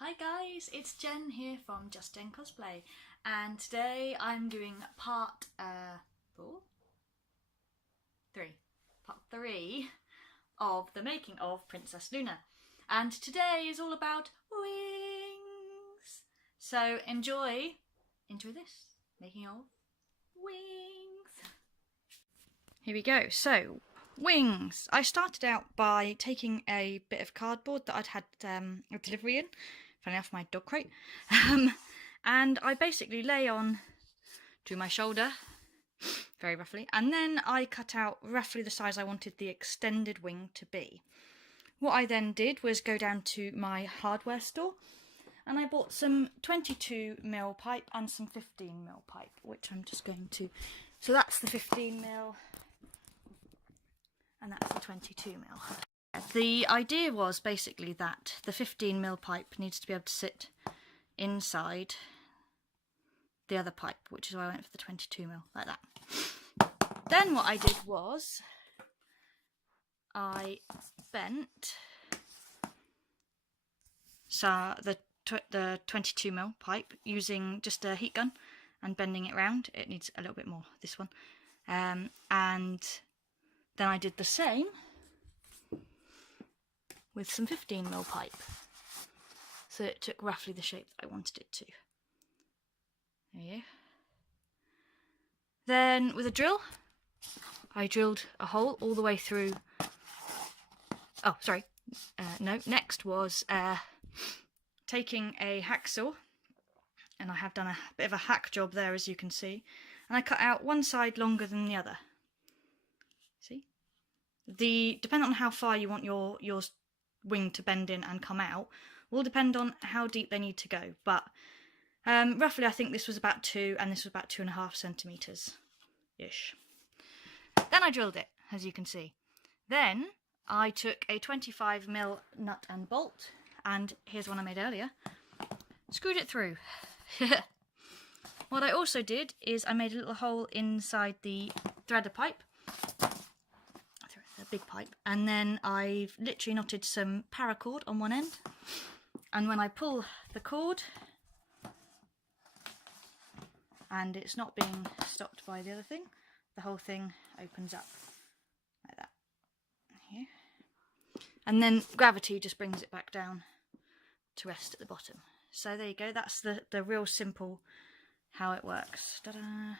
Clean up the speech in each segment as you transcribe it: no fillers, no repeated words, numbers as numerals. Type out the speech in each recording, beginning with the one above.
Hi guys, it's Jen here from Just Jen Cosplay, and today I'm doing part 3 of the making of Princess Luna, and today is all about wings. So enjoy this making of wings. Here we go. So wings. I started out by taking a bit of cardboard that I'd had a delivery in. Funny enough, my dog crate. And I basically lay on to my shoulder, very roughly, and then I cut out roughly the size I wanted the extended wing to be. What I then did was go down to my hardware store and I bought some 22mm pipe and some 15mm pipe, which I'm just going to... So that's the 15mm and that's the 22mm. The idea was basically that the 15mm pipe needs to be able to sit inside the other pipe, which is why I went for the 22mm, like that. Then what I did was I bent the 22mm pipe using just a heat gun and bending it round. It needs a little bit more, this one. And then I did the same with some 15mm pipe, so it took roughly the shape that I wanted it to. There you go. Then with a drill, I drilled a hole all the way through. Oh, sorry. No, next was taking a hacksaw, and I have done a bit of a hack job there, as you can see, and I cut out one side longer than the other. See? Depending on how far you want your wing to bend in and come out will depend on how deep they need to go, but roughly I think this was about 2 and this was about 2.5 centimetres ish. Then I drilled it, as you can see. Then I took a 25mm nut and bolt, and here's one I made earlier, screwed it through. What I also did is I made a little hole inside the threader pipe, a big pipe, and then I've literally knotted some paracord on one end, and when I pull the cord and it's not being stopped by the other thing, the whole thing opens up like that. Here. And then gravity just brings it back down to rest at the bottom. So there you go, that's the real simple how it works. Ta-da!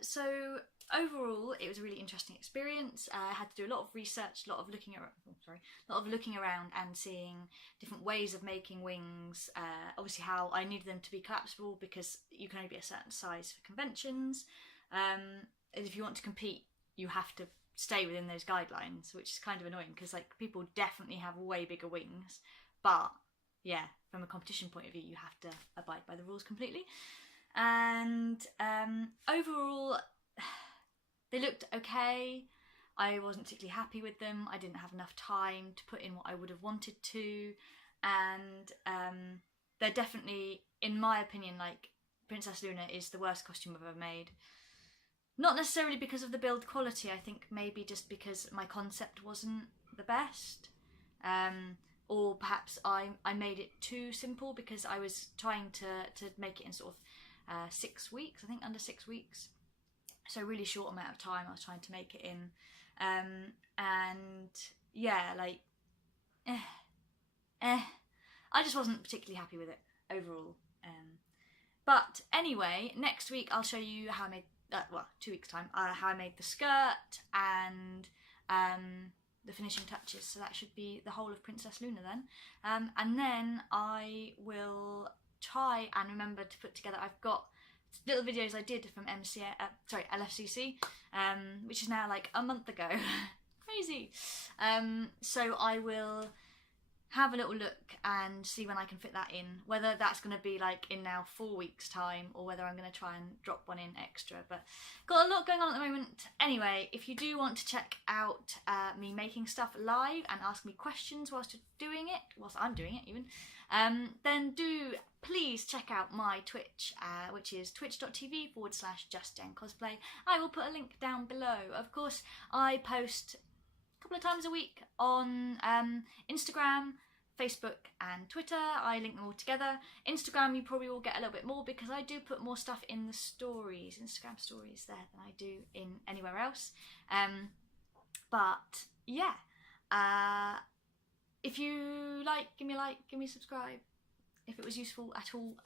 So overall, it was a really interesting experience. I had to do a lot of research, a lot of looking around and seeing different ways of making wings. Obviously, how I needed them to be collapsible because you can only be a certain size for conventions. If you want to compete, you have to stay within those guidelines, which is kind of annoying because like people definitely have way bigger wings, but yeah, from a competition point of view, you have to abide by the rules completely. And overall, they looked okay. I wasn't particularly happy with them. I didn't have enough time to put in what I would have wanted to, and they're definitely, in my opinion, like Princess Luna is the worst costume I've ever made. Not necessarily because of the build quality, I think maybe just because my concept wasn't the best. Or perhaps I made it too simple because I was trying to make it in sort of 6 weeks, I think under 6 weeks. So a really short amount of time I was trying to make it in. And yeah, like, I just wasn't particularly happy with it overall. But anyway, next week I'll show you how I made, 2 weeks time, how I made the skirt and the finishing touches. So that should be the whole of Princess Luna then. And then I will try and remember to put together, I've got little videos I did from LFCC, which is now like a month ago. Crazy. So I will have a little look and see when I can fit that in, whether that's going to be like in now 4 weeks time or whether I'm going to try and drop one in extra, but got a lot going on at the moment. Anyway, if you do want to check out me making stuff live and ask me questions whilst I'm doing it even, then do please check out my Twitch, which is twitch.tv/JustJenCosplay. I will put a link down below. Of course, I post couple of times a week on Instagram, Facebook and Twitter. I link them all together. Instagram you probably will get a little bit more because I do put more stuff in the stories, Instagram stories there than I do in anywhere else. But yeah, if you like, give me a like, give me a subscribe if it was useful at all.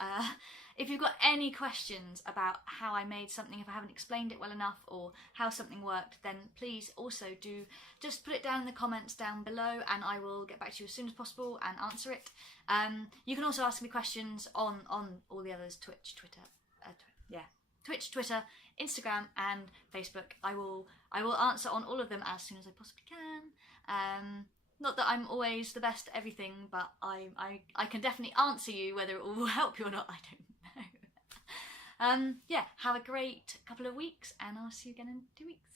If you've got any questions about how I made something, if I haven't explained it well enough or how something worked, then please also do just put it down in the comments down below and I will get back to you as soon as possible and answer it. You can also ask me questions on all the others, Twitch, Twitter, Instagram and Facebook. I will answer on all of them as soon as I possibly can. Not that I'm always the best at everything, but I can definitely answer you. Whether it will help you or not, I don't know. Yeah, have a great couple of weeks and I'll see you again in 2 weeks.